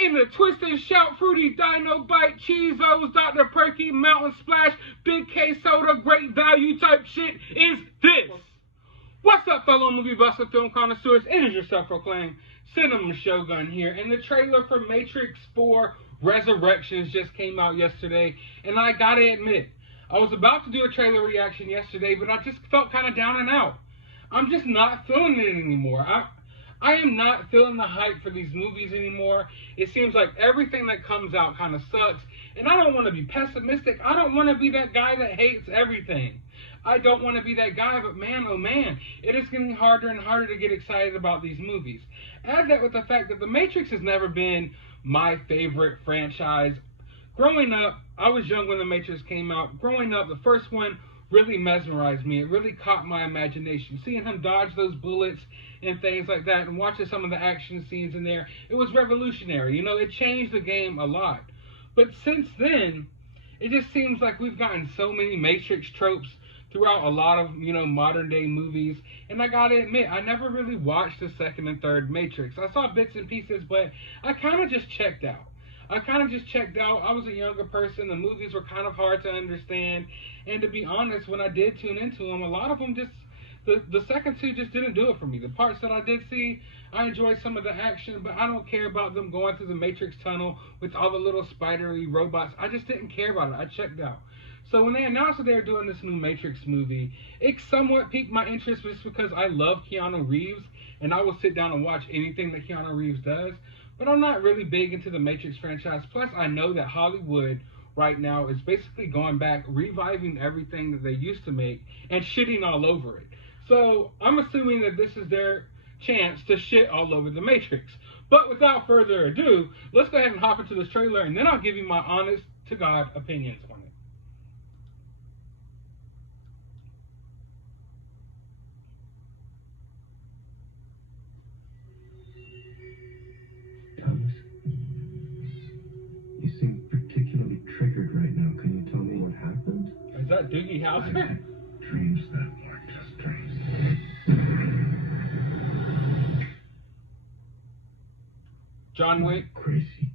in the twist and shout, fruity dino bite, Cheezos, Dr. Perky, Mountain Splash, Big K soda, great value type shit is this? What's up, fellow movie buffs and film connoisseurs? It is your self-proclaimed Cinema Shogun here, and the trailer for Matrix 4 Resurrections just came out yesterday, and I gotta admit, I was about to do a trailer reaction yesterday, but I just felt kind of down and out. I'm just not feeling it anymore. I am not feeling the hype for these movies anymore. It seems like everything that comes out kind of sucks. And I don't want to be pessimistic. I don't want to be that guy that hates everything. I don't want to be that guy, but man, oh man, it is getting harder and harder to get excited about these movies. Add that with the fact that The Matrix has never been my favorite franchise. Growing up, I was young when The Matrix came out. Growing up, the first one really mesmerized me. It really caught my imagination. Seeing him dodge those bullets and things like that, and watching some of the action scenes in there, it was revolutionary. You know, it changed the game a lot. But since then, it just seems like we've gotten so many Matrix tropes throughout a lot of, modern day movies. And I gotta admit, I never really watched the second and third Matrix. I saw bits and pieces, but I kind of just checked out. I was a younger person. The movies were kind of hard to understand. And to be honest, when I did tune into them, a lot of them just, the second two just didn't do it for me. The parts that I did see, I enjoyed some of the action, but I don't care about them going through the Matrix tunnel with all the little spidery robots. I just didn't care about it. I checked out. So when they announced that they were doing this new Matrix movie, it somewhat piqued my interest just because I love Keanu Reeves, and I will sit down and watch anything that Keanu Reeves does. But I'm not really big into the Matrix franchise. Plus, I know that Hollywood right now is basically going back, reviving everything that they used to make, and shitting all over it. So I'm assuming that this is their chance to shit all over the Matrix. But without further ado, let's go ahead and hop into this trailer, and then I'll give you my honest to God opinions on it. Thomas, you seem particularly triggered right now. Can you tell me what happened? Is that Doogie Howser? Dreams that are just dreams. John Wick? Crazy.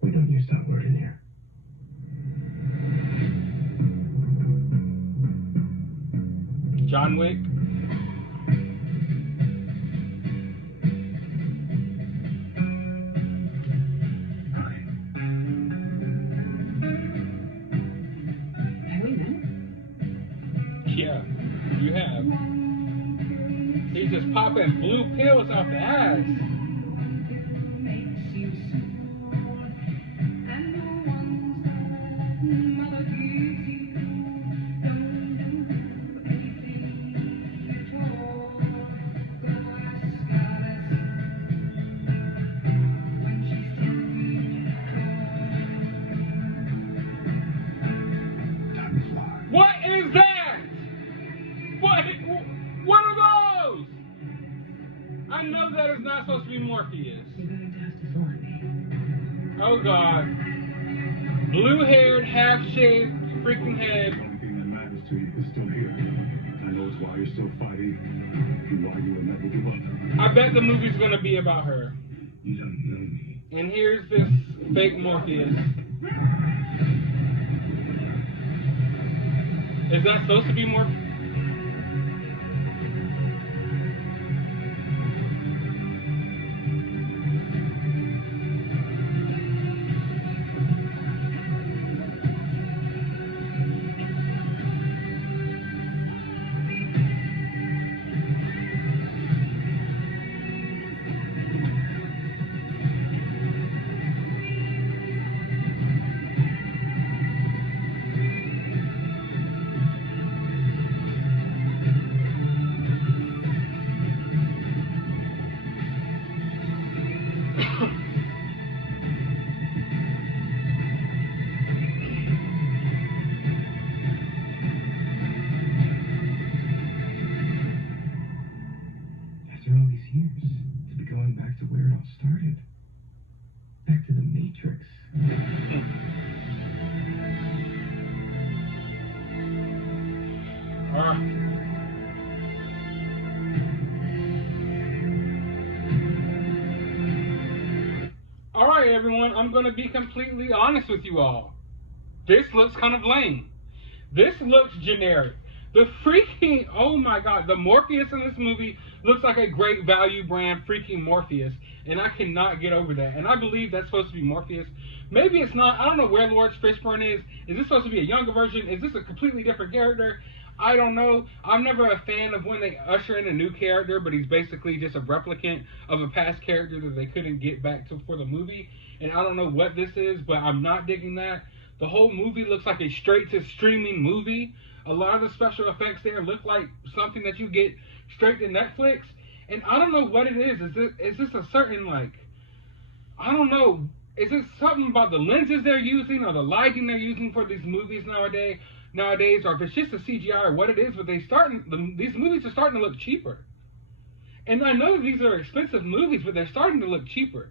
We don't use that word in here. John Wick? Yeah, you have. He's just popping blue pills out the ass. What is that? What are those? I know that is not supposed to be Morpheus. You're going to have to find me. Oh God. Blue-haired, half-shaved, freaking head. The only thing that matters to you is still here. I know it's why you're still fighting. Why you will never give up. I bet the movie's gonna be about her. You don't know me. And here's this fake Morpheus. Is that supposed to be Morpheus? After all these years, to be going back to where it all started. Back to the Matrix. Alright, everyone, I'm going to be completely honest with you all. This looks kind of lame. This looks generic. The freaking, oh my god, the Morpheus in this movie looks like a Great Value brand freaking Morpheus, and I cannot get over that. And I believe that's supposed to be Morpheus. Maybe it's not. I don't know where Lawrence Fishburne is. Is this supposed to be a younger version? Is this a completely different character? I don't know. I'm never a fan of when they usher in a new character, but he's basically just a replicant of a past character that they couldn't get back to for the movie. And I don't know what this is, but I'm not digging that. The whole movie looks like a straight-to-streaming movie. A lot of the special effects there look like something that you get straight to Netflix. And I don't know what it is. Is this a certain, like, I don't know. Is it something about the lenses they're using or the lighting they're using for these movies nowadays, or if it's just a CGI or what it is, but these movies are starting to look cheaper. And I know these are expensive movies, but they're starting to look cheaper.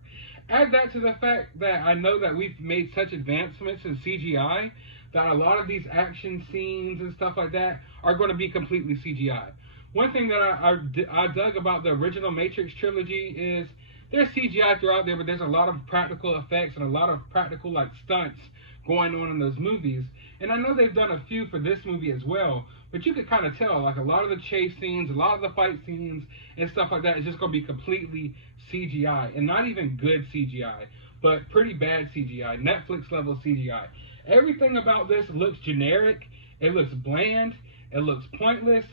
Add that to the fact that I know that we've made such advancements in CGI that a lot of these action scenes and stuff like that are going to be completely CGI. One thing that I dug about the original Matrix trilogy is there's CGI throughout there, but there's a lot of practical effects and a lot of practical like stunts going on in those movies. And I know they've done a few for this movie as well, but you could kind of tell, like a lot of the chase scenes, a lot of the fight scenes and stuff like that is just going to be completely CGI. And not even good CGI, but pretty bad CGI, Netflix level CGI. Everything about this looks generic, it looks bland, it looks pointless.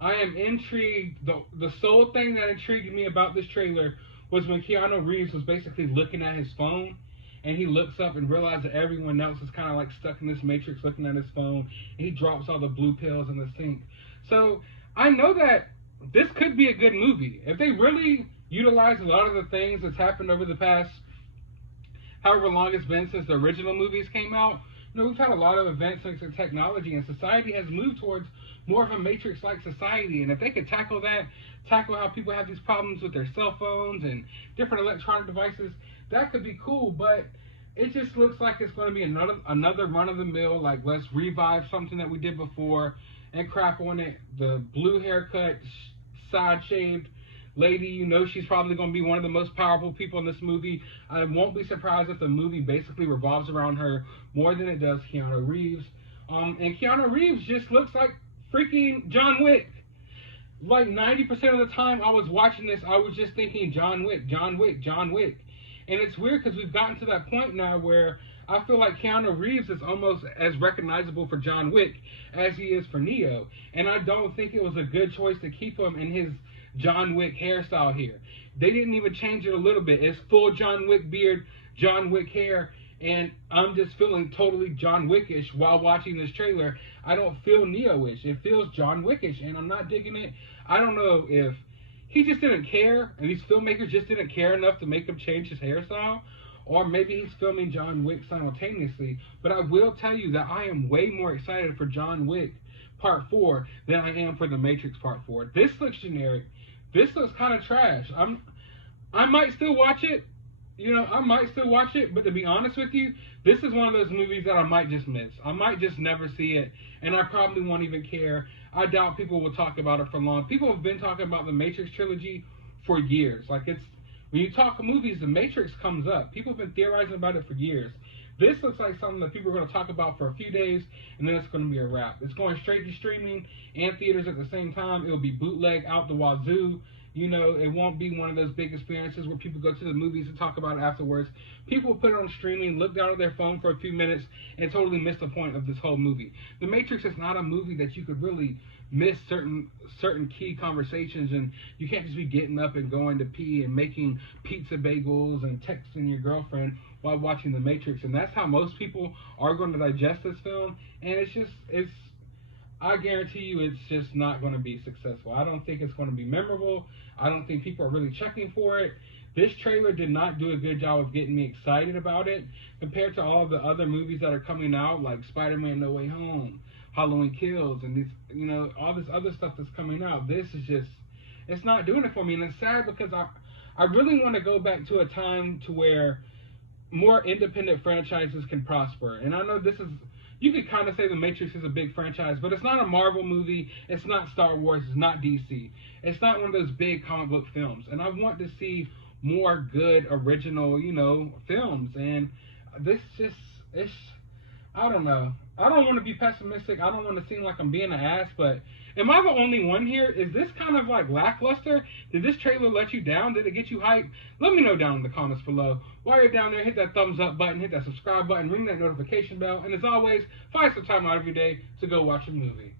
I am intrigued. The sole thing that intrigued me about this trailer was when Keanu Reeves was basically looking at his phone, and he looks up and realizes that everyone else is kind of like stuck in this matrix looking at his phone, and he drops all the blue pills in the sink. So I know that this could be a good movie. If they really utilize a lot of the things that's happened over the past however long it's been since the original movies came out, we've had a lot of advancements in technology, and society has moved towards more of a Matrix-like society. And if they could tackle how people have these problems with their cell phones and different electronic devices, that could be cool. But it just looks like it's going to be another run-of-the-mill, like let's revive something that we did before and crap on it. The blue haircut, side-shaved lady, she's probably going to be one of the most powerful people in this movie. I won't be surprised if the movie basically revolves around her more than it does Keanu Reeves. And Keanu Reeves just looks like freaking John Wick. Like 90% of the time I was watching this, I was just thinking John Wick, John Wick, John Wick. And it's weird because we've gotten to that point now where I feel like Keanu Reeves is almost as recognizable for John Wick as he is for Neo. And I don't think it was a good choice to keep him in his John Wick hairstyle here. They didn't even change it a little bit. It's full John Wick beard, John Wick hair, and I'm just feeling totally John Wickish while watching this trailer. I don't feel Neo-ish. It feels John Wickish, and I'm not digging it. I don't know if he just didn't care, and these filmmakers just didn't care enough to make him change his hairstyle, or maybe he's filming John Wick simultaneously. But I will tell you that I am way more excited for John Wick Part 4 than I am for The Matrix Part 4. This looks generic. This looks kind of trash. I might still watch it. I might still watch it, but to be honest with you, this is one of those movies that I might just miss. I might just never see it, and I probably won't even care. I doubt people will talk about it for long. People have been talking about the Matrix trilogy for years. Like, when you talk movies, the Matrix comes up. People have been theorizing about it for years. This looks like something that people are going to talk about for a few days, and then it's going to be a wrap. It's going straight to streaming and theaters at the same time. It'll be bootleg out the wazoo. It won't be one of those big experiences where people go to the movies and talk about it afterwards. People put it on streaming, look down at their phone for a few minutes, and totally miss the point of this whole movie. The Matrix is not a movie that you could really miss certain key conversations, and you can't just be getting up and going to pee and making pizza bagels and texting your girlfriend while watching The Matrix. And that's how most people are going to digest this film, and I guarantee you it's just not going to be successful. I don't think it's going to be memorable. I don't think people are really checking for it. This trailer did not do a good job of getting me excited about it compared to all the other movies that are coming out, like Spider-Man No Way Home, Halloween Kills, and these, all this other stuff that's coming out. This is just, it's not doing it for me. And it's sad because I really want to go back to a time to where more independent franchises can prosper. And I know you could kind of say The Matrix is a big franchise, but it's not a Marvel movie, it's not Star Wars, it's not DC. It's not one of those big comic book films. And I want to see more good original, you know, films. And this just, it's, I don't know. I don't want to be pessimistic. I don't want to seem like I'm being an ass, but am I the only one here? Is this kind of like lackluster? Did this trailer let you down? Did it get you hyped? Let me know down in the comments below. While you're down there, hit that thumbs up button, hit that subscribe button, ring that notification bell, and as always, find some time out of your day to go watch a movie.